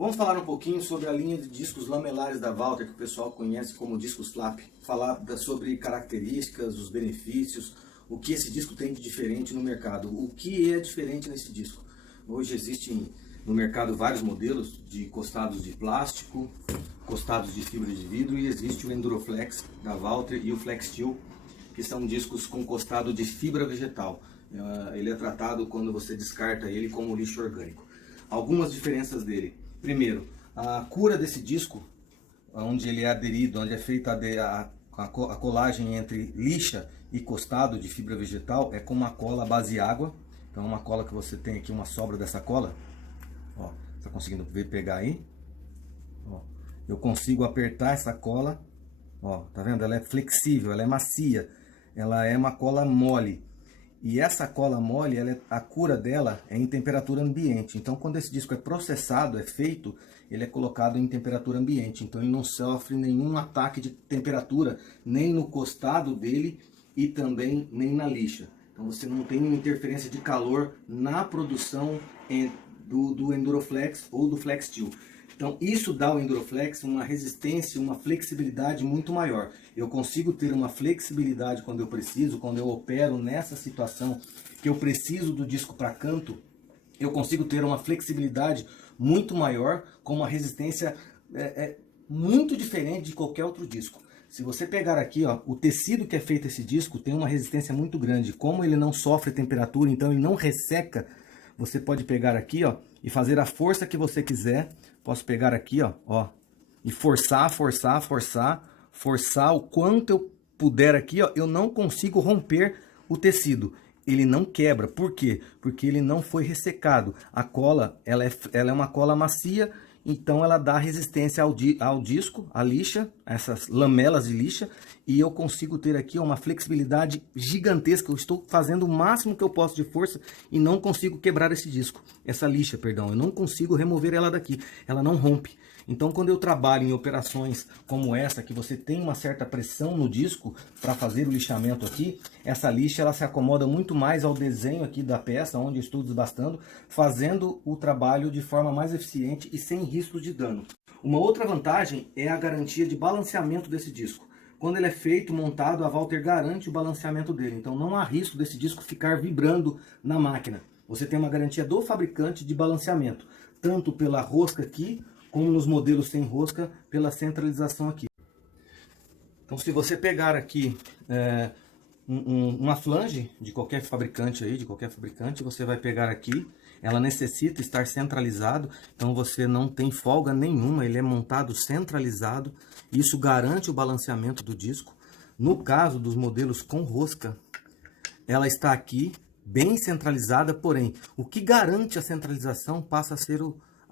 Vamos falar um pouquinho sobre a linha de discos lamelares da Walther, que o pessoal conhece como discos flap. Falar sobre características, os benefícios, o que esse disco tem de diferente no mercado. O que é diferente nesse disco? Hoje existem no mercado vários modelos de costados de plástico, costados de fibra de vidro, e existe o Enduroflex da Walther e o Flex Steel, que são discos com costado de fibra vegetal. Ele é tratado quando você descarta ele como lixo orgânico. Algumas diferenças dele. Primeiro, a cura desse disco, onde ele é aderido, onde é feita a colagem entre lixa e costado de fibra vegetal, é com uma cola base água. Então uma cola que você tem aqui, uma sobra dessa cola. Ó, tá conseguindo ver, pegar aí? Ó, eu consigo apertar essa cola. Ó, tá vendo? Ela é flexível, ela é macia. Ela é uma cola mole. E essa cola mole, a cura dela é em temperatura ambiente. Então, quando esse disco é processado, é feito, ele é colocado em temperatura ambiente. Então, ele não sofre nenhum ataque de temperatura, nem no costado dele e também nem na lixa. Então, você não tem uma interferência de calor na produção do Enduroflex ou do Flex Steel. Então, isso dá ao Enduroflex uma resistência, uma flexibilidade muito maior. Eu consigo ter uma flexibilidade quando eu preciso, quando eu opero nessa situação que eu preciso do disco para canto, eu consigo ter uma flexibilidade muito maior, com uma resistência muito diferente de qualquer outro disco. Se você pegar aqui, ó, o tecido que é feito esse disco tem uma resistência muito grande. Como ele não sofre temperatura, então ele não resseca, você pode pegar aqui, ó, e fazer a força que você quiser. Posso pegar aqui, ó, e forçar o quanto eu puder aqui, ó, eu não consigo romper o tecido. Ele não quebra. Por quê? Porque ele não foi ressecado. A cola, ela é uma cola macia, então ela dá resistência ao disco, à lixa, essas lamelas de lixa, e eu consigo ter aqui uma flexibilidade gigantesca. Eu estou fazendo o máximo que eu posso de força e não consigo quebrar esse disco, essa lixa, perdão. Eu não consigo remover ela daqui, ela não rompe. Então, quando eu trabalho em operações como essa, que você tem uma certa pressão no disco para fazer o lixamento aqui, essa lixa ela se acomoda muito mais ao desenho aqui da peça, onde eu estou desbastando, fazendo o trabalho de forma mais eficiente e sem risco de dano. Uma outra vantagem é a garantia de balanceamento desse disco. Quando ele é feito, montado, a Walther garante o balanceamento dele. Então não há risco desse disco ficar vibrando na máquina. Você tem uma garantia do fabricante de balanceamento, tanto pela rosca aqui, como nos modelos sem rosca, pela centralização aqui. Então, se você pegar aqui uma flange de qualquer fabricante aí, você vai pegar aqui, ela necessita estar centralizado, então você não tem folga nenhuma, ele é montado centralizado, isso garante o balanceamento do disco. No caso dos modelos com rosca, ela está aqui bem centralizada, porém, o que garante a centralização passa a ser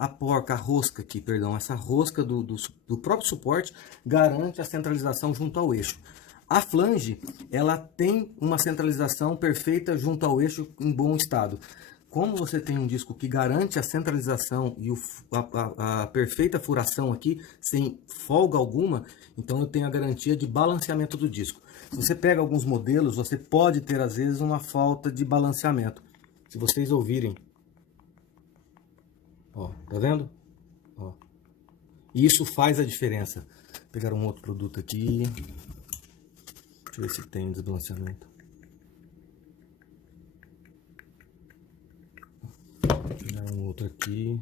a rosca aqui, perdão, essa rosca do próprio suporte garante a centralização junto ao eixo. A flange, ela tem uma centralização perfeita junto ao eixo em bom estado. Como você tem um disco que garante a centralização e a perfeita furação aqui, sem folga alguma, então eu tenho a garantia de balanceamento do disco. Se você pega alguns modelos, você pode ter às vezes uma falta de balanceamento. Se vocês ouvirem, ó, tá vendo? Ó. Isso faz a diferença. Vou pegar um outro produto aqui. Deixa eu ver se tem desbalanceamento. Vou pegar um outro aqui.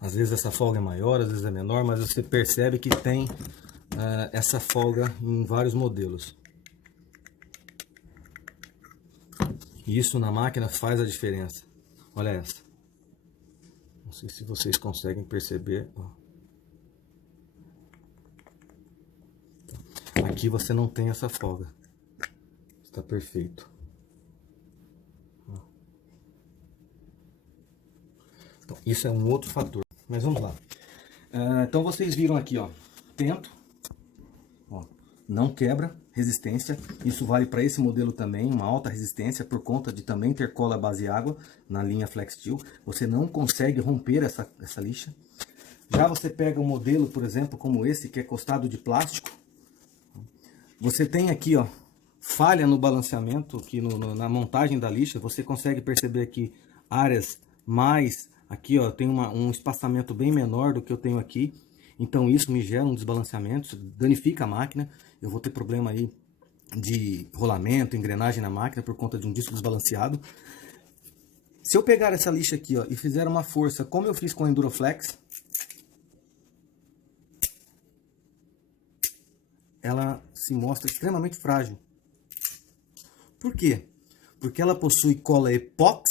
Às vezes essa folga é maior, às vezes é menor, mas você percebe que tem essa folga em vários modelos. Isso na máquina faz a diferença. Olha essa. Não sei se vocês conseguem perceber. Aqui você não tem essa folga. Está perfeito. Então, isso é um outro fator. Mas vamos lá. Então vocês viram aqui, ó. Tento. Ó, não quebra. Resistência, isso vale para esse modelo também, uma alta resistência por conta de também ter cola base água na linha Flex Steel. Você não consegue romper essa lixa. Já você pega um modelo, por exemplo, como esse, que é costado de plástico. Você tem aqui, ó, falha no balanceamento, aqui na montagem da lixa. Você consegue perceber aqui áreas mais, aqui ó, tem um espaçamento bem menor do que eu tenho aqui. Então isso me gera um desbalanceamento, danifica a máquina. Eu vou ter problema aí de rolamento, engrenagem na máquina por conta de um disco desbalanceado. Se eu pegar essa lixa aqui ó, e fizer uma força como eu fiz com a Enduroflex, ela se mostra extremamente frágil. Por quê? Porque ela possui cola epox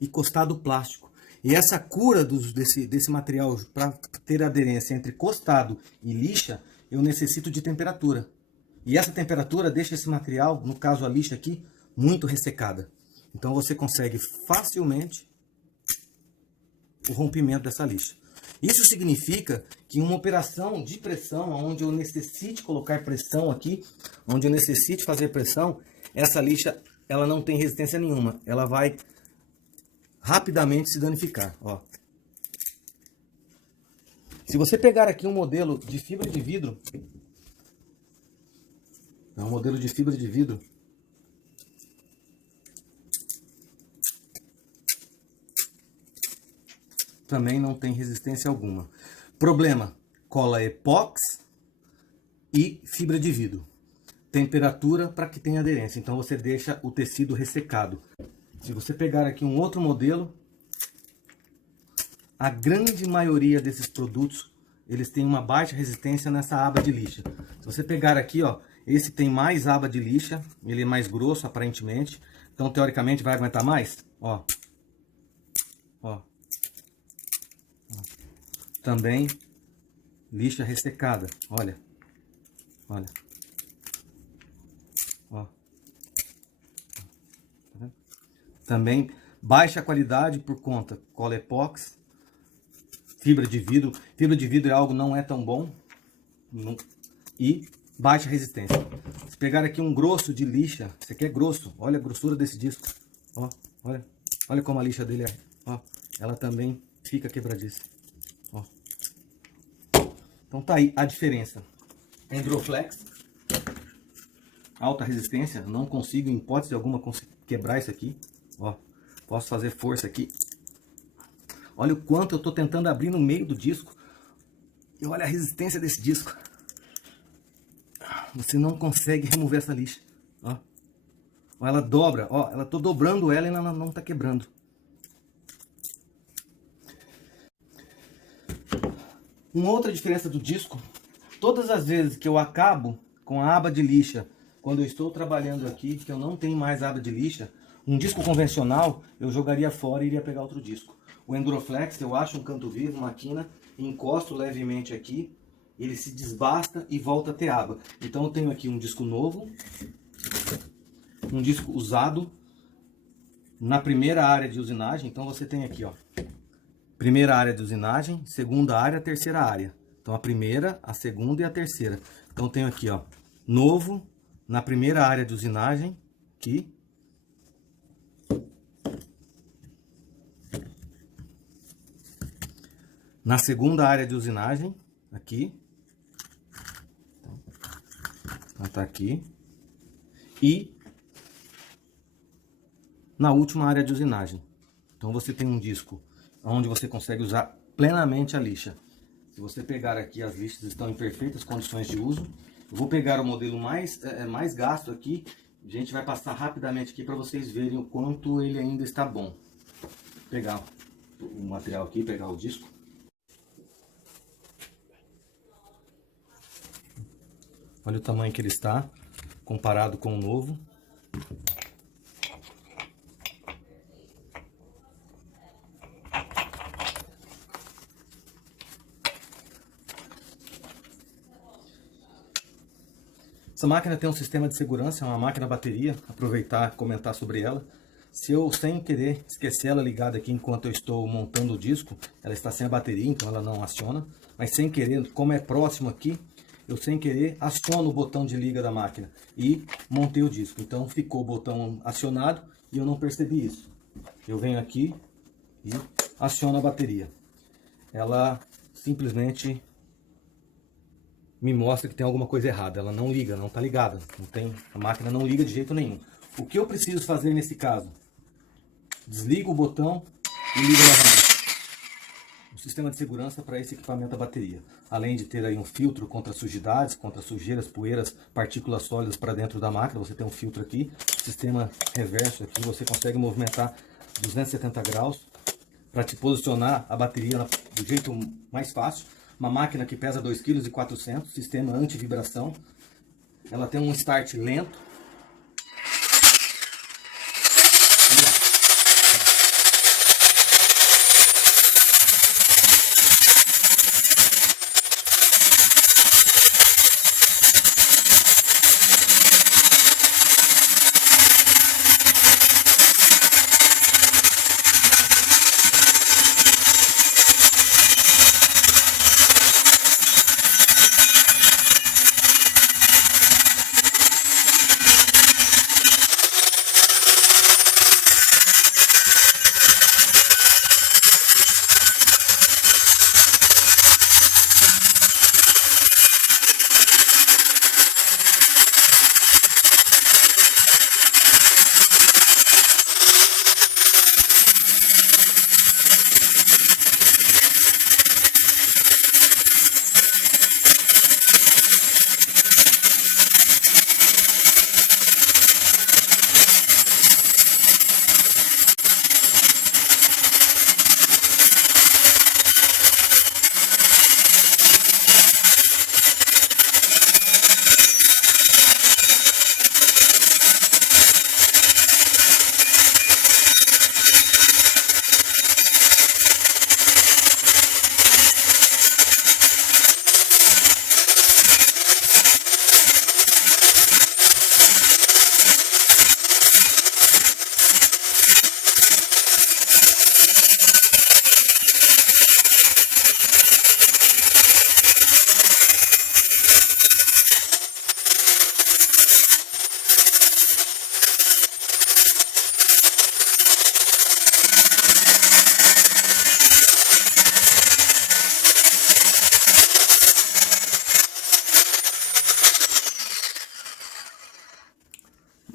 e costado plástico. E essa cura desse material para ter aderência entre costado e lixa, eu necessito de temperatura. E essa temperatura deixa esse material, no caso a lixa aqui, muito ressecada. Então você consegue facilmente o rompimento dessa lixa. Isso significa que uma operação de pressão, onde eu necessite colocar pressão aqui, onde eu necessite fazer pressão, essa lixa ela não tem resistência nenhuma. Ela vai rapidamente se danificar. Ó. Se você pegar aqui um modelo de fibra de vidro, é um modelo de fibra de vidro, também não tem resistência alguma. Problema: cola epox e fibra de vidro. Temperatura para que tenha aderência. Então você deixa o tecido ressecado. Se você pegar aqui um outro modelo, a grande maioria desses produtos, eles têm uma baixa resistência nessa aba de lixa. Se você pegar aqui, ó, esse tem mais aba de lixa, ele é mais grosso aparentemente. Então teoricamente vai aguentar mais, ó. Ó. Também lixa ressecada, olha. Olha. Ó. Também baixa qualidade por conta cola epox, fibra de vidro. Fibra de vidro é algo não é tão bom. E baixa resistência. Se pegar aqui um grosso de lixa, esse aqui é grosso, olha a grossura desse disco. Ó, olha como a lixa dele é. Ó, ela também fica quebradiça. Ó. Então tá aí a diferença. Enduroflex, alta resistência, não consigo em hipótese alguma quebrar isso aqui. Ó, posso fazer força aqui. Olha o quanto eu estou tentando abrir no meio do disco. E olha a resistência desse disco. Você não consegue remover essa lixa. Ó. Ela dobra, ó, ela tô dobrando ela e ela não está quebrando. Uma outra diferença do disco, todas as vezes que eu acabo com a aba de lixa, quando eu estou trabalhando aqui, que eu não tenho mais aba de lixa, um disco convencional eu jogaria fora e iria pegar outro disco. O Enduroflex, eu acho um canto vivo, uma quina, encosto levemente aqui, ele se desbasta e volta a ter aba. Então eu tenho aqui um disco novo, um disco usado na primeira área de usinagem. Então você tem aqui, ó, primeira área de usinagem, segunda área, terceira área. Então a primeira, a segunda e a terceira. Então eu tenho aqui, ó, novo na primeira área de usinagem, aqui. Na segunda área de usinagem, aqui. Então tá aqui. E na última área de usinagem. Então você tem um disco onde você consegue usar plenamente a lixa. Se você pegar aqui, as lixas estão em perfeitas condições de uso. Eu vou pegar o modelo mais gasto aqui. A gente vai passar rapidamente aqui para vocês verem o quanto ele ainda está bom. Vou pegar o material aqui, pegar o disco. Olha o tamanho que ele está, comparado com o novo. Essa máquina tem um sistema de segurança, é uma máquina bateria, aproveitar e comentar sobre ela. Se eu, sem querer, esquecer ela ligada aqui enquanto eu estou montando o disco, ela está sem a bateria, então ela não aciona. Mas sem querer, como é próximo aqui, eu sem querer aciono o botão de liga da máquina e montei o disco. Então ficou o botão acionado e eu não percebi isso. Eu venho aqui e aciono a bateria. Ela simplesmente me mostra que tem alguma coisa errada. Ela não liga, não está ligada. Não tem, a máquina não liga de jeito nenhum. O que eu preciso fazer nesse caso? Desligo o botão e ligo novamente. Um sistema de segurança para esse equipamento da bateria. Além de ter aí um filtro contra sujidades, contra sujeiras, poeiras, partículas sólidas para dentro da máquina, você tem um filtro aqui. Sistema reverso aqui, você consegue movimentar 270 graus para te posicionar a bateria do jeito mais fácil. Uma máquina que pesa 2,4 kg, sistema anti-vibração. Ela tem um start lento.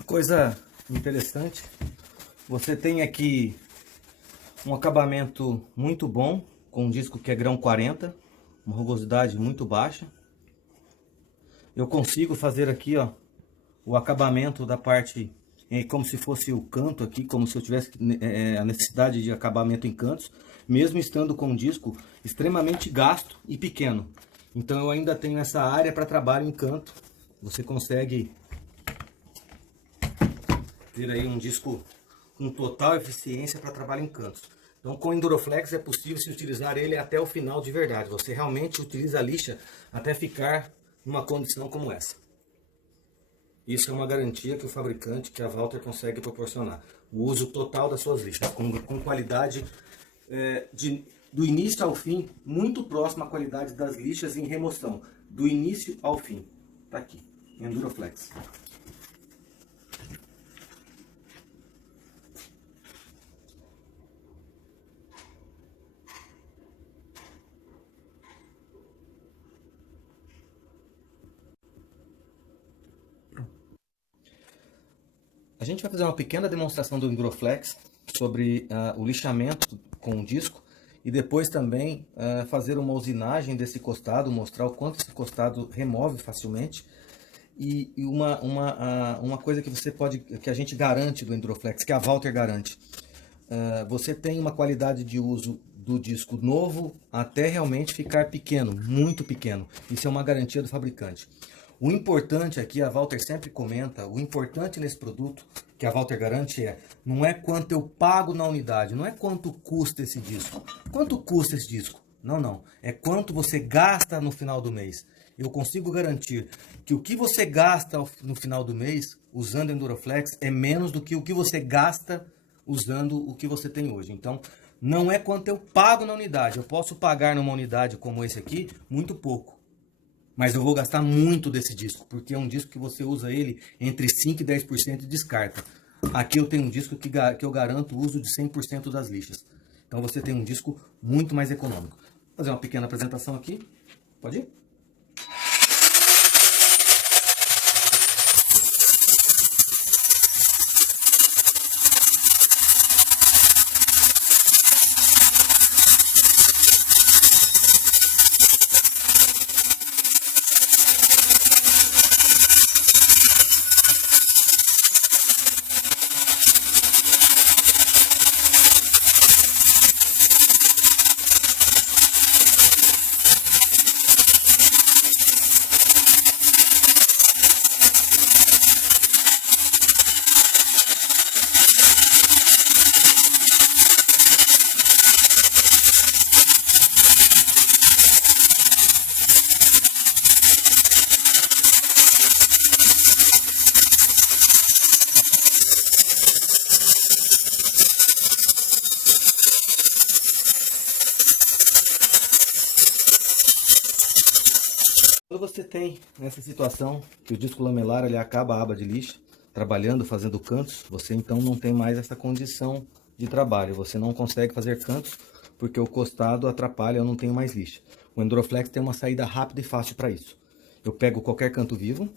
Coisa interessante, você tem aqui um acabamento muito bom, com um disco que é grão 40, uma rugosidade muito baixa. Eu consigo fazer aqui, ó, o acabamento da parte, como se fosse o canto aqui, como se eu tivesse a necessidade de acabamento em cantos, mesmo estando com um disco extremamente gasto e pequeno. Então eu ainda tenho essa área para trabalho em canto. Você consegue ter aí um disco com total eficiência para trabalho em cantos. Então com o Enduroflex é possível se utilizar ele até o final de verdade. Você realmente utiliza a lixa até ficar numa condição como essa. Isso é uma garantia que o fabricante, que a Walther, consegue proporcionar. O uso total das suas lixas, com qualidade do início ao fim, muito próxima à qualidade das lixas em remoção. Do início ao fim. Tá aqui, Enduroflex. A gente vai fazer uma pequena demonstração do Enduroflex sobre o lixamento com o disco e depois também fazer uma usinagem desse costado, mostrar o quanto esse costado remove facilmente. E uma coisa que a gente garante do Enduroflex, que a Walther garante, você tem uma qualidade de uso do disco novo até realmente ficar pequeno, muito pequeno. Isso é uma garantia do fabricante. O importante aqui, a Walther sempre comenta, o importante nesse produto que a Walther garante não é quanto eu pago na unidade, não é quanto custa esse disco. Quanto custa esse disco? Não, não. É quanto você gasta no final do mês. Eu consigo garantir que o que você gasta no final do mês, usando Enduroflex, é menos do que o que você gasta usando o que você tem hoje. Então, não é quanto eu pago na unidade. Eu posso pagar numa unidade como esse aqui, muito pouco. Mas eu vou gastar muito desse disco, porque é um disco que você usa ele entre 5% e 10% e descarta. Aqui eu tenho um disco que eu garanto o uso de 100% das lixas. Então você tem um disco muito mais econômico. Vou fazer uma pequena apresentação aqui. Pode ir? você tem nessa situação que o disco lamelar ele acaba a aba de lixa, trabalhando, fazendo cantos, você então não tem mais essa condição de trabalho. Você não consegue fazer cantos porque o costado atrapalha, eu não tenho mais lixa. O Enduroflex tem uma saída rápida e fácil para isso. Eu pego qualquer canto vivo.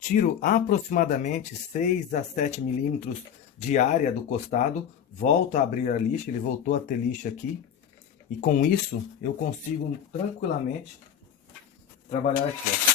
Tiro aproximadamente 6 a 7 milímetros de área do costado, volto a abrir a lixa, ele voltou a ter lixa aqui. E com isso eu consigo tranquilamente trabalhar aqui, ó.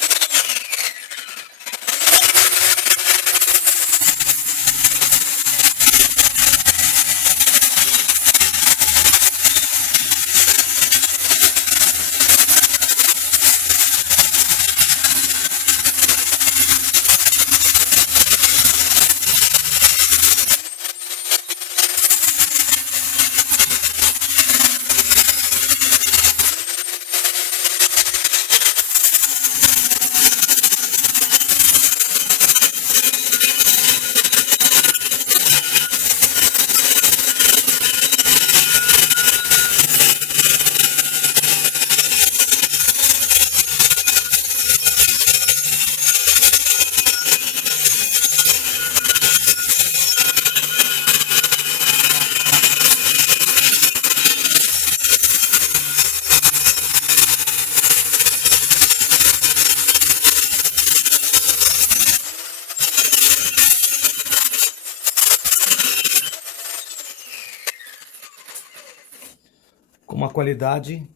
Com uma qualidade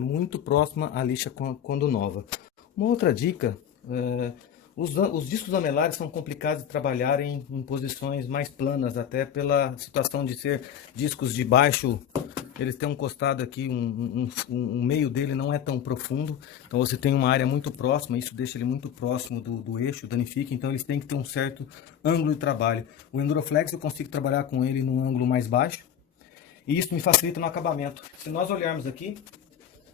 muito próxima à lixa quando nova. Uma outra dica, os discos lamelares são complicados de trabalhar em posições mais planas, até pela situação de ser discos de baixo, eles têm um costado aqui, um meio dele não é tão profundo, então você tem uma área muito próxima, isso deixa ele muito próximo do eixo, danifica, então eles têm que ter um certo ângulo de trabalho. O Enduroflex eu consigo trabalhar com ele num ângulo mais baixo, e isso me facilita no acabamento. Se nós olharmos aqui,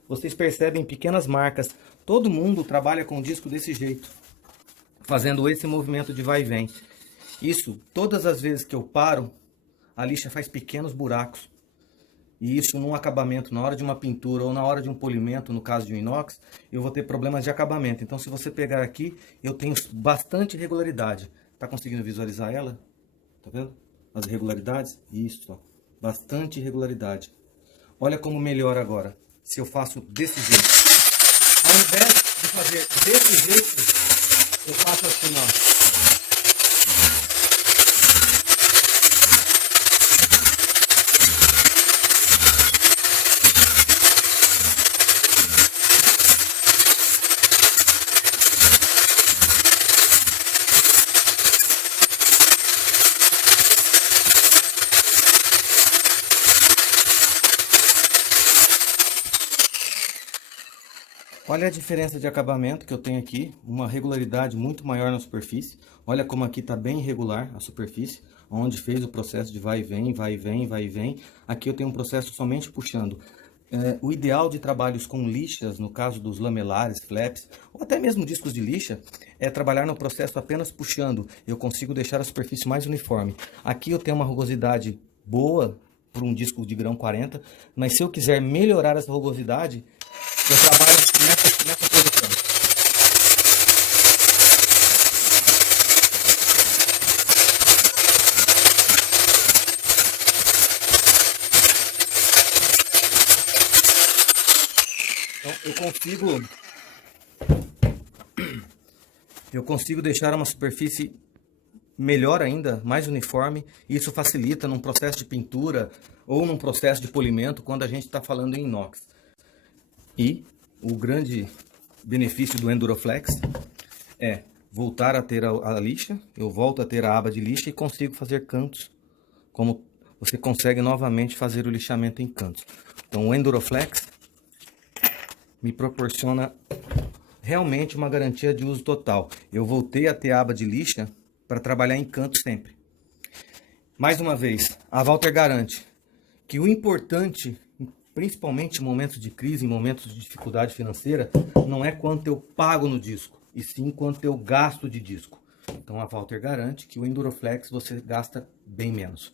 vocês percebem pequenas marcas. Todo mundo trabalha com disco desse jeito, fazendo esse movimento de vai e vem. Isso, todas as vezes que eu paro, a lixa faz pequenos buracos. E isso num acabamento, na hora de uma pintura ou na hora de um polimento, no caso de um inox, eu vou ter problemas de acabamento. Então se você pegar aqui, eu tenho bastante regularidade. Tá conseguindo visualizar ela? Tá vendo? As irregularidades? Isso, ó. Bastante irregularidade. Olha como melhora agora, se eu faço desse jeito. Ao invés de fazer desse jeito, eu faço assim, ó. Olha a diferença de acabamento que eu tenho aqui, uma regularidade muito maior na superfície. Olha como aqui está bem irregular a superfície, onde fez o processo de vai e vem, vai e vem, vai e vem. Aqui eu tenho um processo somente puxando. O ideal de trabalhos com lixas, no caso dos lamelares, flaps, ou até mesmo discos de lixa, é trabalhar no processo apenas puxando. Eu consigo deixar a superfície mais uniforme. Aqui eu tenho uma rugosidade boa para um disco de grão 40, mas se eu quiser melhorar essa rugosidade, eu trabalho nessa posição. Então eu consigo deixar uma superfície melhor ainda, mais uniforme. Isso facilita num processo de pintura ou num processo de polimento quando a gente está falando em inox. E o grande benefício do Enduroflex é voltar a ter a lixa, eu volto a ter a aba de lixa e consigo fazer cantos, como você consegue novamente fazer o lixamento em cantos. Então o Enduroflex me proporciona realmente uma garantia de uso total. Eu voltei a ter a aba de lixa para trabalhar em cantos sempre. Mais uma vez, a Walter garante que o importante, principalmente em momentos de crise, em momentos de dificuldade financeira, não é quanto eu pago no disco, e sim quanto eu gasto de disco. Então a Walter garante que o Enduroflex você gasta bem menos.